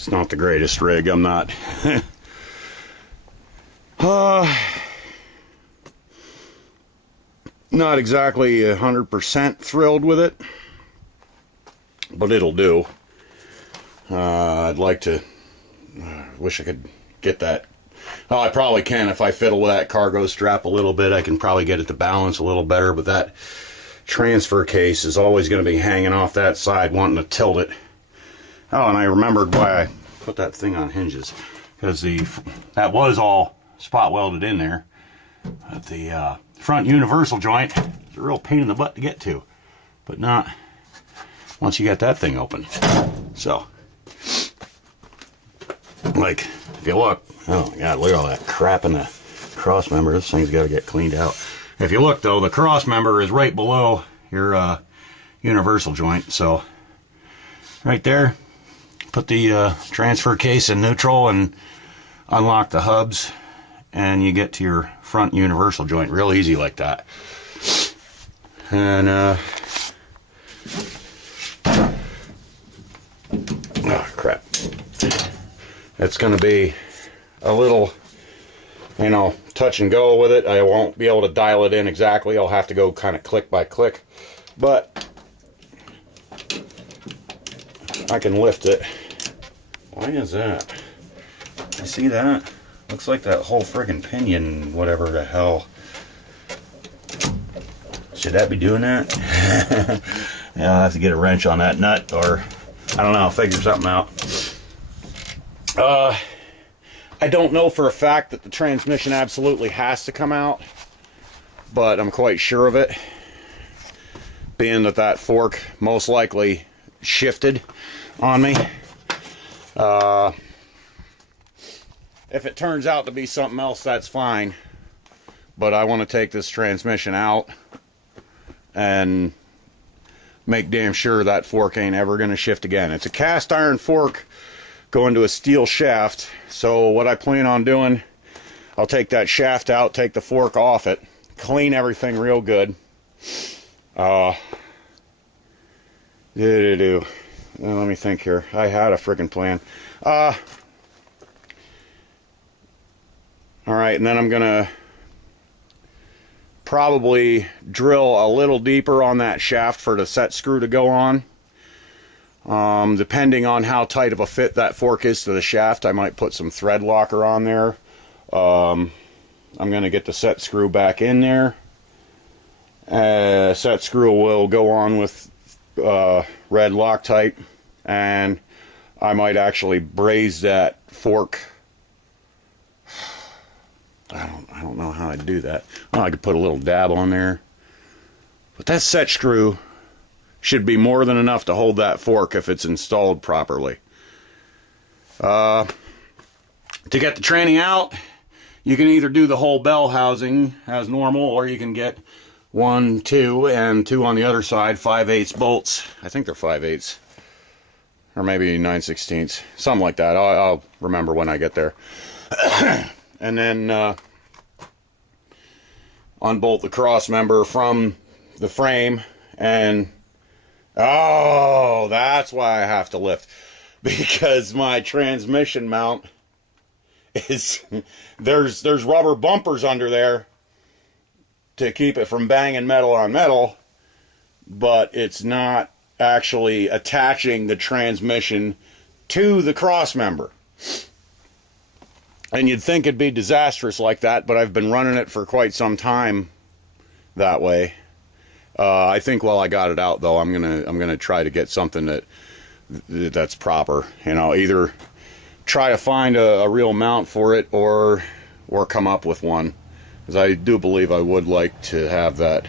It's not the greatest rig. I'm not not exactly 100% thrilled with it, but it'll do. I'd like to, wish I could get that. Oh, I probably can if I fiddle with that cargo strap a little bit. I can probably get it to balance a little better, but that transfer case is always going to be hanging off that side, wanting to tilt it. Oh, and I remembered why I put that thing on hinges, because that was all spot welded in there. But the front universal joint is a real pain in the butt to get to, but not once you get that thing open. So, like, if you look, oh my God, look at all that crap in the cross member. This thing's got to get cleaned out. If you look though, the cross member is right below your universal joint. So, right there, put the transfer case in neutral and unlock the hubs, and you get to your front universal joint real easy like that. And oh crap, it's gonna be a little, you know, touch and go with it. I won't be able to dial it in exactly. I'll have to go kind of click by click, but I can lift it. Why is that? I see that. Looks like that whole friggin' pinion, whatever the hell. Should that be doing that? Yeah, I'll have to get a wrench on that nut, or I don't know, figure something out. I don't know for a fact that the transmission absolutely has to come out, but I'm quite sure of it, being that that fork most likely shifted on me. If it turns out to be something else, that's fine, but I want to take this transmission out and make damn sure that fork ain't ever going to shift again. It's a cast iron fork going to a steel shaft, so what I plan on doing, I'll take that shaft out, take the fork off it, clean everything real good. Let me think here. I had a freaking plan. Alright, and then I'm gonna probably drill a little deeper on that shaft for the set screw to go on. Depending on how tight of a fit that fork is to the shaft, I might put some thread locker on there. I'm going to get the set screw back in there. Set screw will go on with red Loctite, and I might actually braze that fork. I don't know how I'd do that. Well, I could put a little dab on there, but that set screw should be more than enough to hold that fork if it's installed properly. To get the tranny out, you can either do the whole bell housing as normal, or you can get 1, 2, and 2 on the other side, 5/8 bolts. I think they're 5/8, or maybe 9/16, something like that. I'll remember when I get there. And then unbolt the cross member from the frame, and oh, that's why I have to lift, because my transmission mount is there's rubber bumpers under there to keep it from banging metal on metal, but it's not actually attaching the transmission to the cross member. And you'd think it'd be disastrous like that, but I've been running it for quite some time that way. I think while I got it out though, I'm gonna try to get something that's proper. You know, either try to find a real mount for it, or come up with one, because I do believe I would like to have that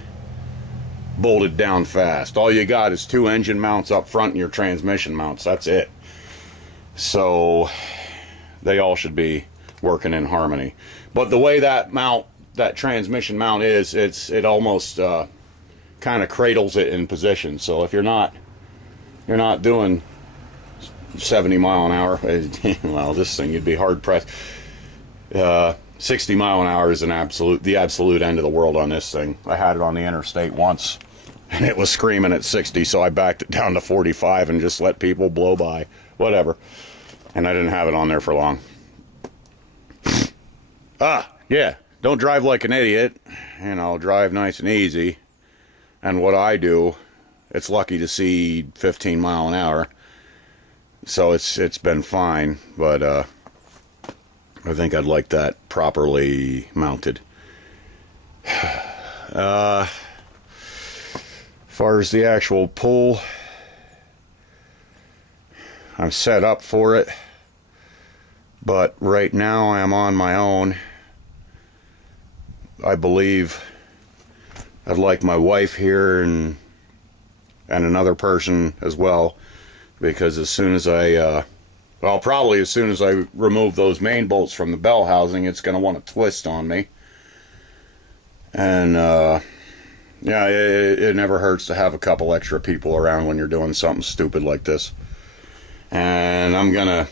bolted down fast. All you got is 2 engine mounts up front and your transmission mounts. That's it. So they all should be working in harmony. But the way that transmission mount is, it almost kind of cradles it in position. So if you're not doing 70 mile an hour, well, this thing, you'd be hard pressed. 60 mile an hour is the absolute end of the world on this thing. I had it on the interstate once, and it was screaming at 60, so I backed it down to 45 and just let people blow by. Whatever. and I didn't have it on there for long. Yeah, don't drive like an idiot, drive nice and easy. And what I do, it's lucky to see 15 mile an hour, so it's been fine, but I think I'd like that properly mounted. As far as the actual pull, I'm set up for it, but right now I'm on my own. I believe I'd like my wife here and another person as well, because as soon as probably as soon as I remove those main bolts from the bell housing, it's going to want to twist on me. And yeah, it never hurts to have a couple extra people around when you're doing something stupid like this. And I'm gonna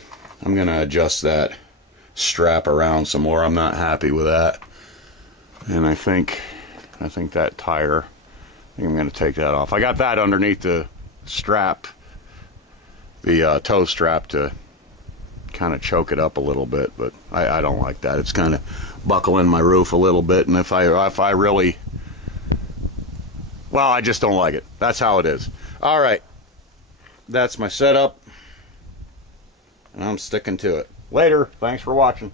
adjust that strap around some more. I'm not happy with that. And I think that tire, I'm going to take that off. I got that underneath the strap, the toe strap, to kind of choke it up a little bit, but I don't like that. It's kind of buckling my roof a little bit, and if I really, well, I just don't like it. That's how it is. All right, that's my setup, and I'm sticking to it. Later. Thanks for watching.